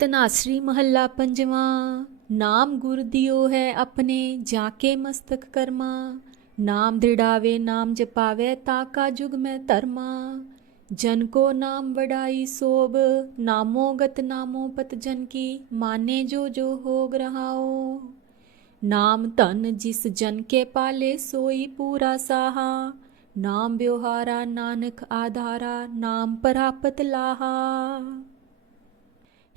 ਤਨਾਸਰੀ ਮਹੱਲਾ ਪੰਜਵਾਂ ਨਾਮ ਗੁਰ ਦਿਓ ਹੈ ਆਪਣੇ ਜਾ ਕੇ ਮਸਤਕ ਕਰਮਾ ਨਾਮ ਦ੍ਰਿੜਾਵੇ ਨਾਮ ਜਪਾਵੇ ਤਾਕਾ ਜੁਗ ਮੈਂ ਧਰਮਾ ਜਨ ਕੋ ਨਾਮ ਵਡਾਈ ਸੋਭ ਨਾਮੋ ਗਤ ਨਾਮੋ ਪਤ ਜਨ ਕੀ ਮਾਨੇ ਜੋ ਜੋ ਹੋਗ ਰਹਾਓ ਨਾਮ ਧਨ ਜਿਸ ਜਨ ਕੇ ਪਾਲੇ ਸੋਈ ਪੂਰਾ ਸਾਹਾ ਨਾਮ ਵਿਵਹਾਰਾ ਨਾਨਕ ਆਧਾਰਾ ਨਾਮ ਪ੍ਰਾਪਤ ਲਾਹਾ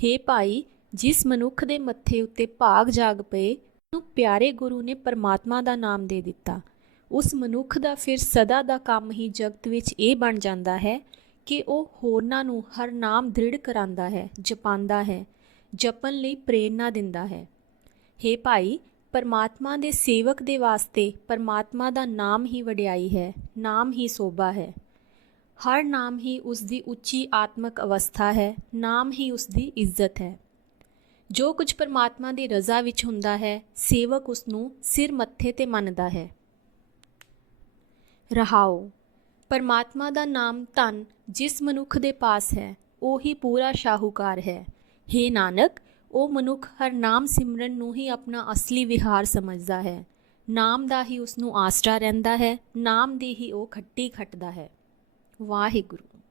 ਹੇ ਭਾਈ, ਜਿਸ ਮਨੁੱਖ ਦੇ ਮੱਥੇ ਉੱਤੇ ਭਾਗ ਜਾਗ ਪਏ ਨੂੰ ਪਿਆਰੇ ਗੁਰੂ ਨੇ ਪਰਮਾਤਮਾ ਦਾ ਨਾਮ ਦੇ ਦਿੱਤਾ। ਉਸ ਮਨੁੱਖ ਦਾ ਫਿਰ ਸਦਾ ਦਾ ਕੰਮ ਹੀ ਜਗਤ ਵਿੱਚ ਇਹ ਬਣ ਜਾਂਦਾ ਹੈ ਕਿ ਉਹ ਹੋਰਨਾਂ ਨੂੰ ਹਰ ਨਾਮ ਦ੍ਰਿੜ ਕਰਾਂਦਾ ਹੈ, ਜਪਾਂਦਾ ਹੈ, ਜਪਣ ਲਈ ਪ੍ਰੇਰਣਾ ਦਿੰਦਾ ਹੈ। ਹੇ ਭਾਈ, ਪਰਮਾਤਮਾ ਦੇ ਸੇਵਕ ਦੇ ਵਾਸਤੇ ਪਰਮਾਤਮਾ ਦਾ ਨਾਮ ਹੀ ਵਡਿਆਈ ਹੈ, ਨਾਮ ਹੀ ਸੋਭਾ ਹੈ। ਹਰ ਨਾਮ ਹੀ ਉਸ ਦੀ ਉੱਚੀ ਆਤਮਿਕ ਅਵਸਥਾ ਹੈ, ਨਾਮ ਹੀ ਉਸ ਦੀ ਇੱਜ਼ਤ ਹੈ। ਜੋ ਕੁਝ ਪਰਮਾਤਮਾ ਦੀ ਰਜ਼ਾ ਵਿੱਚ ਹੁੰਦਾ ਹੈ, ਸੇਵਕ ਉਸ ਨੂੰ ਸਿਰ ਮੱਥੇ ਤੇ ਮੰਨਦਾ ਹੈ। ਰਹਾਓ, ਪਰਮਾਤਮਾ ਦਾ ਨਾਮ ਧਨ ਜਿਸ ਮਨੁੱਖ ਦੇ ਪਾਸ ਹੈ, ਉਹੀ ਪੂਰਾ ਸ਼ਾਹੂਕਾਰ ਹੈ। ਹੇ ਨਾਨਕ, ਉਹ ਮਨੁੱਖ ਹਰ ਨਾਮ ਸਿਮਰਨ ਨੂੰ ਹੀ ਆਪਣਾ ਅਸਲੀ ਵਿਹਾਰ ਸਮਝਦਾ ਹੈ। ਨਾਮ ਦਾ ਹੀ ਉਸ ਨੂੰ ਆਸਰਾ ਰਹਿੰਦਾ ਹੈ, ਨਾਮ ਦੀ ਹੀ ਉਹ ਖੱਟੀ ਖੱਟਦਾ ਹੈ। ਵਾਹਿਗੁਰੂ।